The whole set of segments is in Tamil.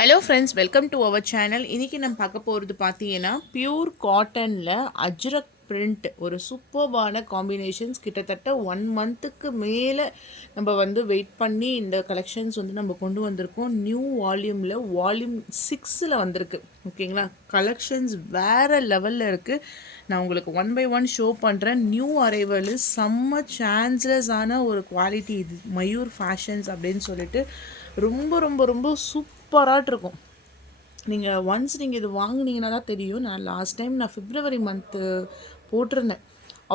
Hello friends, welcome to our channel. இன்றைக்கி நம்ம பார்க்க போகிறது பார்த்தீங்கன்னா பியூர் காட்டனில் அஜ்ரக் பிரிண்ட். ஒரு சூப்பர்பான காம்பினேஷன்ஸ். கிட்டத்தட்ட 1 மந்த்துக்கு மேலே நம்ம வெயிட் பண்ணி இந்த கலெக்ஷன்ஸ் நம்ம கொண்டு வந்திருக்கோம். நியூ வால்யூமில் வால்யூம் 6ல் வந்திருக்கு. ஓகேங்களா? கலெக்ஷன்ஸ் வேறு லெவலில் இருக்குது. நான் உங்களுக்கு 1 by 1 ஷோ பண்ணுறேன். நியூ அரைவல், செம்ம சான்ஸ்லெஸ்ஸான ஒரு குவாலிட்டி. இது மயூர் ஃபேஷன்ஸ் அப்படின்னு சொல்லிட்டு ரொம்ப ரொம்ப ரொம்ப சூப்பராக இருக்கும். நீங்கள் ஒன்ஸ் நீங்கள் இது வாங்கினீங்கன்னா தான் தெரியும். நான் லாஸ்ட் டைம் பிப்ரவரி மந்த்து போட்டிருந்தேன்.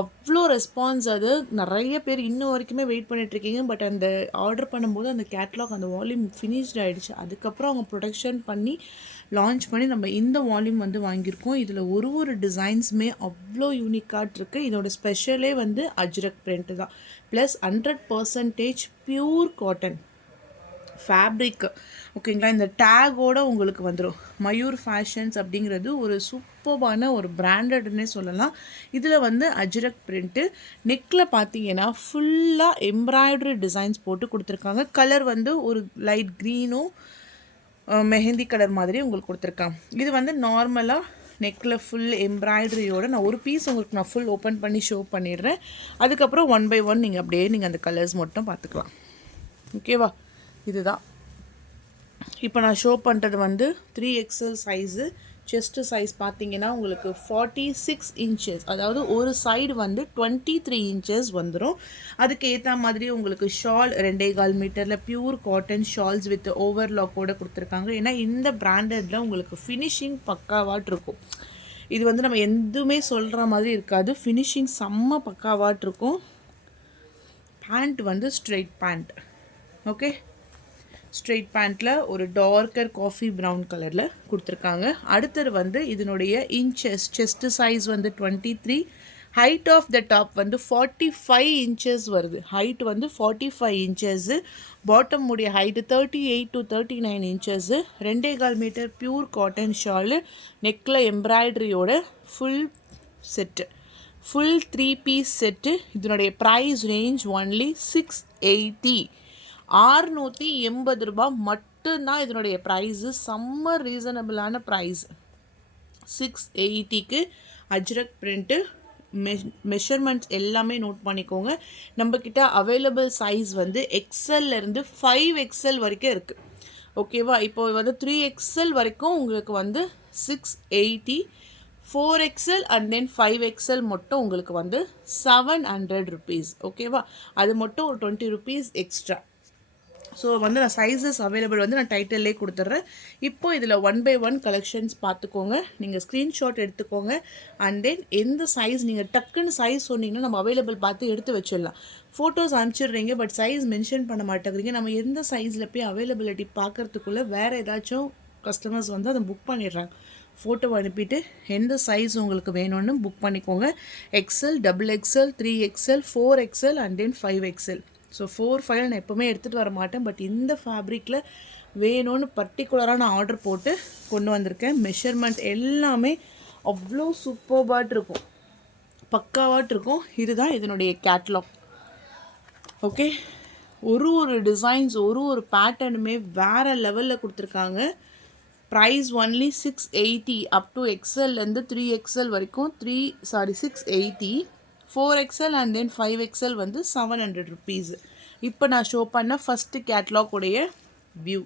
அவ்வளோ ரெஸ்பான்ஸ். அது நிறைய பேர் இன்னும் வரைக்குமே வெயிட் பண்ணிகிட்ருக்கீங்க. பட் அந்த ஆர்டர் பண்ணும்போது அந்த கேட்லாக், அந்த வால்யூம் ஃபினிஷ்ட் ஆகிடுச்சு. அதுக்கப்புறம் அவங்க ப்ரொடக்ஷன் பண்ணி லான்ச் பண்ணி நம்ம இந்த வால்யூம் வாங்கியிருக்கோம். இதில் ஒரு டிசைன்ஸுமே அவ்வளோ யூனிக்காக இருக்குது. இதோட ஸ்பெஷலே அஜ்ரக் பிரிண்ட் தான். Plus 100% pure cotton fabric. ஓகேங்களா? இந்த டேகோடு உங்களுக்கு வந்துடும். மயூர் ஃபேஷன்ஸ் அப்படிங்கிறது ஒரு சூப்பர்பான ஒரு பிராண்டட்னே சொல்லலாம். இதில் அஜ்ரக் பிரிண்ட்டு. நெக்கில் பார்த்தீங்கன்னா ஃபுல்லாக எம்ப்ராய்டரி டிசைன்ஸ் போட்டு கொடுத்துருக்காங்க. கலர் ஒரு லைட் க்ரீனும் மெஹந்தி கலர் மாதிரி உங்களுக்கு கொடுத்துருக்காங்க. இது நார்மலாக நெக்கில் ஃபுல் எம்ப்ராய்டரியோடு நான் ஒரு பீஸ் உங்களுக்கு நான் ஃபுல் ஓப்பன் பண்ணி ஷோ பண்ணிடுறேன். அதுக்கப்புறம் 1 by 1 நீங்கள் அப்படியே அந்த கலர்ஸ் மட்டும் பார்த்துக்கலாம். ஓகேவா? இதுதான் இப்போ நான் ஷோ பண்ணுறது 3XL சைஸு. செஸ்ட்டு சைஸ் பார்த்தீங்கன்னா உங்களுக்கு 46 இன்ச்சஸ். அதாவது ஒரு சைடு 23 இன்ச்சஸ் வந்துடும். அதுக்கு ஏற்ற மாதிரி உங்களுக்கு ஷால் 2.25 மீட்டரில் பியூர் காட்டன் ஷால்ஸ் வித் ஓவர்லாக்கோடு கொடுத்துருக்காங்க. ஏன்னா இந்த பிராண்டடில் உங்களுக்கு ஃபினிஷிங் பக்காவாட் இருக்கும். இது நம்ம எதுவுமே சொல்கிற மாதிரி இருக்காது. ஃபினிஷிங் செம்ம பக்காவாட் இருக்கும். Pant straight pant. Okay, straight பேண்ட்டில் ஒரு டார்க்கர் காஃபி ப்ரௌன் கலரில் கொடுத்துருக்காங்க. அடுத்தது இதனுடைய inches. Chest size 23. Height of the top 45 inches வருது. Height 45 inches. பாட்டம் உடைய height 38 to 39 inches. 2.25 metre pure cotton shawl. நெக்கில் எம்ப்ராய்டரியோட full set. Full 3 piece set. இதனுடைய ப்ரைஸ் ரேஞ்ச் ஒன்லி 680. 680 ரூபாய் மட்டும்தான் இதனுடைய ப்ரைஸு. செம்ம ரீசனபிளான ப்ரைஸ். 680க்கு அஜ்ரக் பிரிண்ட்டு. மெஷர்மெண்ட்ஸ் எல்லாமே நோட் பண்ணிக்கோங்க. நம்மக்கிட்ட அவைலபிள் சைஸ் எக்ஸல்லேருந்து 5XL வரைக்கும் இருக்குது. ஓகேவா? இப்போ 3XL வரைக்கும் உங்களுக்கு 680. 4XL அண்ட் தென் 5XL மட்டும் உங்களுக்கு 700 rupees. ஓகேவா? அது மட்டும் ஒரு 20 rupees எக்ஸ்ட்ரா. ஸோ நான் சைஸஸ் அவைலபிள் நான் டைட்டில்லே கொடுத்துட்றேன். இப்போ இதில் 1 by 1 கலெக்ஷன்ஸ் பார்த்துக்கோங்க. நீங்கள் ஸ்க்ரீன்ஷாட் எடுத்துக்கோங்க. அண்ட் தென் எந்த சைஸ் நீங்கள் டக்குன்னு சைஸ் சொன்னீங்கன்னா நம்ம அவைலபிள் பார்த்து எடுத்து வச்சிடலாம். ஃபோட்டோஸ் அனுப்பிச்சிடுறீங்க, பட் சைஸ் மென்ஷன் பண்ண மாட்டேங்கிறீங்க. நம்ம எந்த சைஸில் போய் அவைலபிலிட்டி பார்க்குறதுக்குள்ளே வேறு ஏதாச்சும் கஸ்டமர்ஸ் அதை புக் பண்ணிடுறாங்க. ஃபோட்டோ அனுப்பிட்டு எந்த சைஸ் உங்களுக்கு வேணும்னு புக் பண்ணிக்கோங்க. XL, XXL, 3XL, 4XL and then 5XL. So 4, 5 நான் எப்போவுமே எடுத்துகிட்டு வர மாட்டேன். பட் இந்த ஃபேப்ரிக்கில் வேணும்னு பர்டிகுலராக நான் ஆர்டர் போட்டு கொண்டு வந்திருக்கேன். மெஷர்மெண்ட் எல்லாமே அவ்வளோ சூப்பர்பாட் இருக்கும், பக்காவாட் இருக்கும். இதுதான் இதனுடைய கேட்லாக். ஓகே, ஒரு டிசைன்ஸ் ஒரு பேட்டர்னுமே வேறு லெவலில் கொடுத்துருக்காங்க. Price only 680. அப் டு எக்ஸல்லேருந்து 3XL வரைக்கும் 680. 4XL and then 5XL 700 rupees. இப்போ நான் ஷோ பண்ண ஃபஸ்ட்டு கேட்லாக் உடைய வியூ.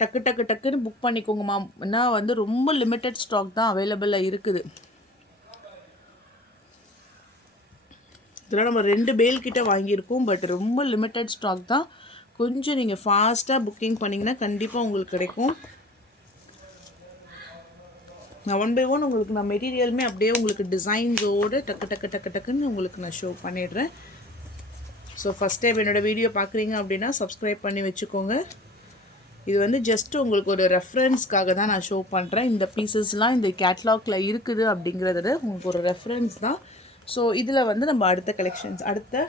டக்குன்னு புக் பண்ணிக்கோங்க மேம். ஏன்னா ரொம்ப லிமிட்டட் ஸ்டாக் தான் அவைலபிளாக இருக்குது. இதெல்லாம் நம்ம 2 பேல் கிட்ட வாங்கியிருக்கோம். பட் ரொம்ப லிமிட்டட் ஸ்டாக் தான். கொஞ்சம் நீங்கள் ஃபாஸ்ட்டாக புக்கிங் பண்ணிங்கன்னா கண்டிப்பாக உங்களுக்கு கிடைக்கும். நான் 1 by 1 உங்களுக்கு நான் மெட்டீரியலுமே அப்படியே உங்களுக்கு டிசைன்ஸோடு டக்குன்னு உங்களுக்கு நான் ஷோ பண்ணிடுறேன். ஸோ ஃபஸ்ட் டைம் என்னோடய வீடியோ பார்க்குறீங்க அப்படின்னா சப்ஸ்கிரைப் பண்ணி வச்சுக்கோங்க. இது ஜஸ்ட் உங்களுக்கு ஒரு ரெஃபரன்ஸ்க்காக தான் நான் ஷோ பண்ணுறேன். இந்த பீசஸ்லாம் இந்த கேட்லாகில் இருக்குது அப்படிங்கிறது உங்களுக்கு ஒரு ரெஃபரன்ஸ் தான். ஸோ இதில் நம்ம அடுத்த கலெக்ஷன்ஸ், அடுத்த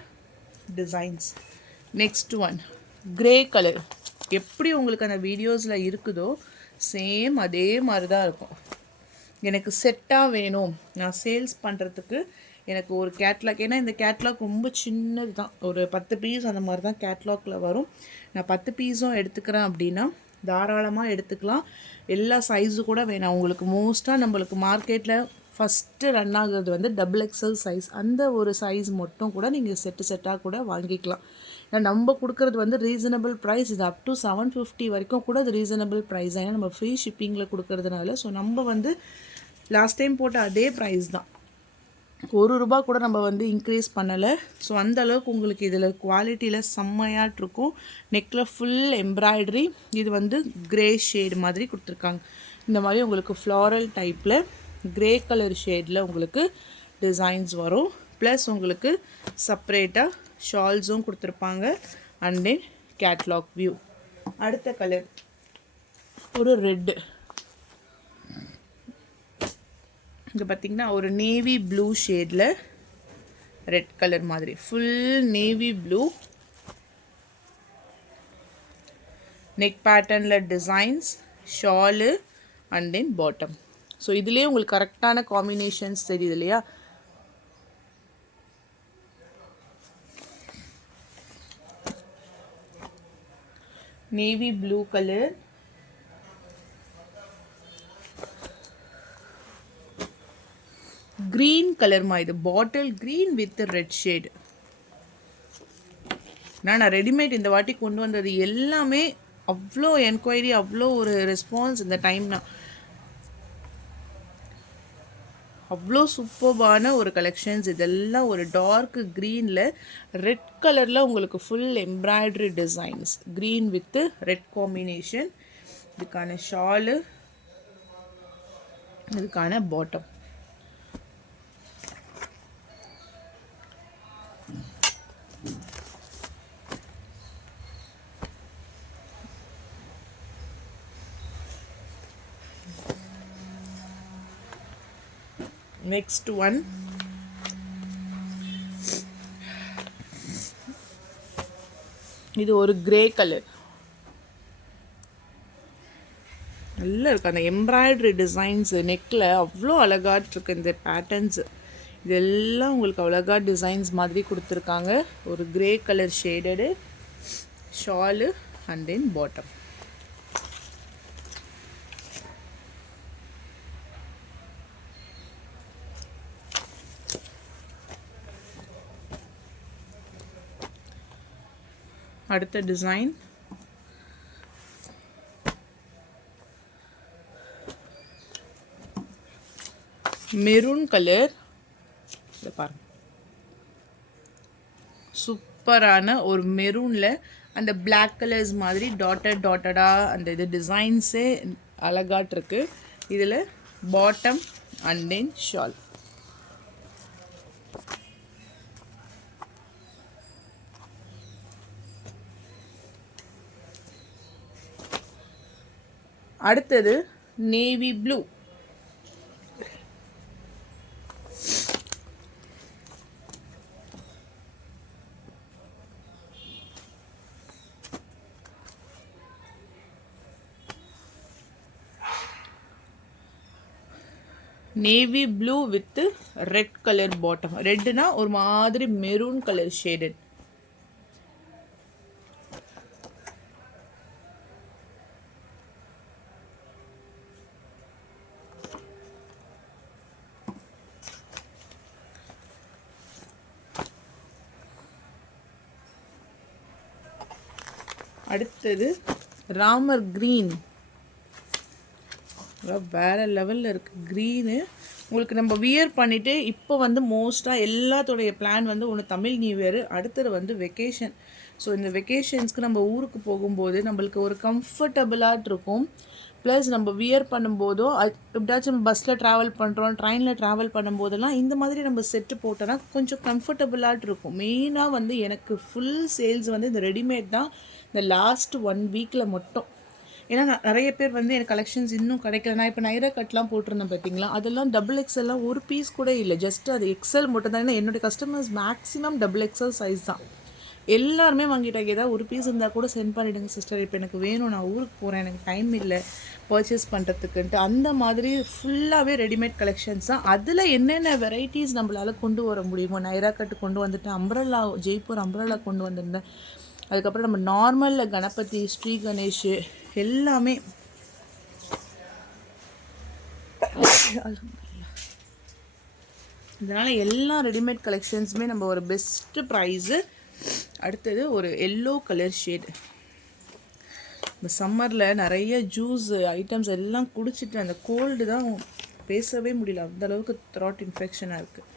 designs. Next one grey colour. எப்படி உங்களுக்கு அந்த வீடியோஸில் இருக்குதோ சேம் அதே மாதிரி தான் இருக்கும். எனக்கு செட்டாக வேணும் நான் சேல்ஸ் பண்ணுறதுக்கு. எனக்கு ஒரு கேட்லாக், ஏன்னா இந்த கேட்லாக் ரொம்ப சின்னது தான், ஒரு 10 பீஸ் அந்த மாதிரி தான் கேட்லாகில் வரும். நான் 10 பீஸும் எடுத்துக்கிறேன் அப்படின்னா தாராளமாக எடுத்துக்கலாம். எல்லா சைஸு கூட வேணாம் உங்களுக்கு. மோஸ்ட்டாக நம்மளுக்கு மார்க்கெட்டில் ஃபஸ்ட்டு ரன் ஆகுறது வந்து XXL சைஸ். அந்த ஒரு சைஸ் மட்டும் கூட நீங்கள் செட்டாக கூட வாங்கிக்கலாம். ஏன்னா நம்ம கொடுக்குறது வந்து ரீசனபிள் ப்ரைஸ். இது அப் டு 750 வரைக்கும் கூட அது ரீசனபிள் ப்ரைஸ். ஏன்னா நம்ம ஃப்ரீ ஷிப்பிங்கில் கொடுக்கறதுனால. ஸோ நம்ம வந்து லாஸ்ட் டைம் போட்ட அதே ப்ரைஸ் தான், ₹1 கூட நம்ம வந்து இன்க்ரீஸ் பண்ணலை. ஸோ அந்த அளவுக்கு உங்களுக்கு இதில் குவாலிட்டியில் செம்மையாட்டிருக்கும். நெக்கில் ஃபுல் எம்ப்ராய்டரி. இது வந்து க்ரே ஷேடு மாதிரி கொடுத்துருக்காங்க. இந்த மாதிரி உங்களுக்கு ஃப்ளாரல் டைப்பில் க்ரே கலர் ஷேடில் உங்களுக்கு டிசைன்ஸ் வரும். ப்ளஸ் உங்களுக்கு செப்ரேட்டாக ஷால்ஸும் கொடுத்துருப்பாங்க. And then catalogue view. அடுத்த கலர் ஒரு ரெட்டு. இங்கே பார்த்திங்கன்னா ஒரு நேவி ப்ளூ ஷேடில் ரெட் கலர் மாதிரி ஃபுல் நேவி ப்ளூ. நெக் பேட்டர்னில் designs, shawl and then bottom. So இதுலேயே உங்களுக்கு கரெக்டான காம்பினேஷன்ஸ் தெரியுது இல்லையா? நேவி ப்ளூ கலர், க்ரீன் கலர்மா, இது bottle green with red shade. நான் ரெடிமேட் இந்த வாட்டி கொண்டு வந்தது எல்லாமே அவ்வளோ என்கொயரி, அவ்வளோ ஒரு ரெஸ்பான்ஸ் இந்த டைம்னா. அவ்வளோ சூப்பர்பான ஒரு கலெக்ஷன்ஸ். இதெல்லாம் ஒரு டார்க் க்ரீனில் ரெட் கலரில் உங்களுக்கு full embroidery designs. Green with red combination. இதுக்கான ஷாலு, இதுக்கான பாட்டம். Next one, இது ஒரு கிரே கலர். நல்லா இருக்குது அந்த எம்ப்ராய்டரி டிசைன்ஸ் நெக்கில் அவ்வளோ அழகாக இருக்குது. இந்த பேட்டர்ன்ஸு இதெல்லாம் உங்களுக்கு அழகாக டிசைன்ஸ் மாதிரி கொடுத்துருக்காங்க. ஒரு grey colour shaded shawl and then bottom. அடுத்த டிசைன் மெரூன் கலர். இதை பாருங்க, சூப்பரான ஒரு மெரூனில் அந்த பிளாக் கலர்ஸ் மாதிரி டாட்டடாக அந்த இது டிசைன்ஸே அழகாட்டிருக்கு. இதில் பாட்டம் அண்ட் தென் ஷால். அடுத்தது navy blue. Navy blue with red colour bottom. ரெட்னா ஒரு மாதிரி மெரூன் கலர் ஷேடட். அடுத்தது ராமர் க்ரீன். வேறு லெவலில் இருக்குது க்ரீனு. உங்களுக்கு நம்ம வியர் பண்ணிவிட்டு இப்போ வந்து மோஸ்ட்டாக எல்லாத்தோடைய பிளான் வந்து ஒன்று தமிழ் நியூ இயர், அடுத்தது வந்து வெக்கேஷன். ஸோ இந்த வெக்கேஷன்ஸ்க்கு நம்ம ஊருக்கு போகும்போது நம்மளுக்கு ஒரு கம்ஃபர்டபுளாக இருக்கும். ப்ளஸ் நம்ம வியர் பண்ணும்போதோ எப்படியாச்சும் நம்ம பஸ்ஸில் ட்ராவல் பண்ணுறோம், ட்ரெயினில் ட்ராவல் பண்ணும்போதெல்லாம் இந்த மாதிரி நம்ம செட்டு போட்டோன்னா கொஞ்சம் கம்ஃபர்டபுளாக இருக்கும். மெயினாக வந்து எனக்கு ஃபுல் சேல்ஸ் வந்து இந்த ரெடிமேட் தான் இந்த லாஸ்ட் 1 வீக்கில் மட்டும். ஏன்னா நிறைய பேர் வந்து எனக்கு கலெக்ஷன்ஸ் இன்னும் கிடைக்கல. நான் இப்போ நைரா கட்லாம் போட்டிருந்தேன் பார்த்தீங்களா, அதெல்லாம் XXL ஒரு பீஸ் கூட இல்லை, ஜஸ்ட் அது எக்ஸல் மட்டும் தான். ஏன்னா என்னுடைய கஸ்டமர்ஸ் மேக்ஸிமம் XXL சைஸ் தான். எல்லாருமே வாங்கிட்டாங்க. ஏதாவது ஒரு பீஸ் இருந்தால் கூட சென்ட் பண்ணிவிடுங்க சிஸ்டர், இப்போ எனக்கு வேணும், நான் ஊருக்கு போகிறேன், எனக்கு டைம் இல்லை பர்ச்சேஸ் பண்ணுறதுக்குன்ட்டு. அந்த மாதிரி ஃபுல்லாகவே ரெடிமேட் கலெக்ஷன்ஸ் தான். அதில் என்னென்ன வெரைட்டிஸ் நம்மளால் கொண்டு வர முடியுமோ, நைரா கட்டு கொண்டு வந்துட்டு, ஜெய்ப்பூர் அம்ப்ரல்லா கொண்டு வந்திருந்தேன். அதுக்கப்புறம் நம்ம நார்மலில் கணபதி, ஸ்ரீ கணேஷ், எல்லாமே இதனால் எல்லா ரெடிமேட் கலெக்ஷன்ஸுமே நம்ம ஒரு பெஸ்ட்டு ப்ரைஸு. அடுத்தது ஒரு எல்லோ கலர் ஷேடு. இந்த சம்மரில் நிறைய ஜூஸ் ஐட்டம்ஸ் எல்லாம் குடிச்சிட்டு அந்த கோல்டு தான் பேசவே முடியல, அந்தளவுக்கு த்ராட் இன்ஃபெக்ஷனாக இருக்குது.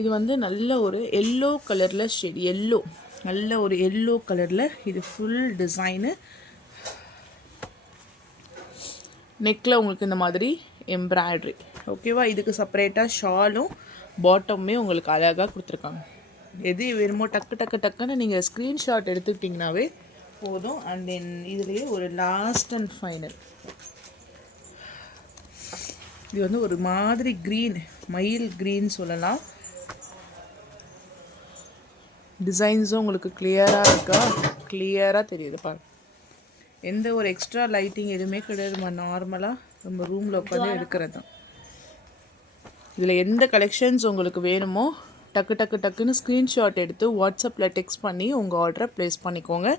இது வந்து நல்ல ஒரு எல்லோ கலரில் ஷேட், எல்லோ, நல்ல ஒரு எல்லோ கலரில் இது ஃபுல் டிசைனு. நெக்கில் உங்களுக்கு இந்த மாதிரி எம்ப்ராய்ட்ரி. ஓகேவா? இதுக்கு செப்பரேட்டாக ஷாலும் பாட்டமுமே உங்களுக்கு அழகாக கொடுத்துருக்காங்க. எது வேணுமோ டக்கு டக்கு டக்குன்னு நீங்கள் ஸ்க்ரீன்ஷாட் எடுத்துக்கிட்டிங்கனாவே போதும். அண்ட் தென் இதுலேயே ஒரு லாஸ்ட் அண்ட் ஃபைனல், இது வந்து ஒரு மாதிரி க்ரீன், மயில் க்ரீன் சொல்லலாம். டிசைன்ஸும் உங்களுக்கு கிளியராக இருக்கா? கிளியராக தெரியுது பாருங்க. எந்த ஒரு எக்ஸ்ட்ரா லைட்டிங் எதுவுமே கிடையாதுமா, நார்மலாக நம்ம ரூமில் உட்காந்து எடுக்கிறது தான். இதில் எந்த கலெக்ஷன்ஸ் உங்களுக்கு வேணுமோ டக்கு டக்கு டக்குன்னு ஸ்க்ரீன்ஷாட் எடுத்து வாட்ஸ்அப்பில் டெக்ஸ்ட் பண்ணி உங்கள் ஆர்டரை ப்ளேஸ் பண்ணிக்கோங்க.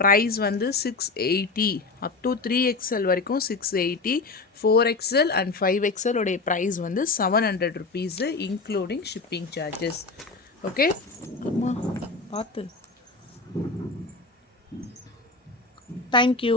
ப்ரைஸ் வந்து 680, அப் டு 3XL வரைக்கும் 680, 4XL அண்ட் 5XL உடைய ப்ரைஸ் வந்து 700 rupees including shipping charges. Okay அம்மா பார்த்து, தேங்க்யூ.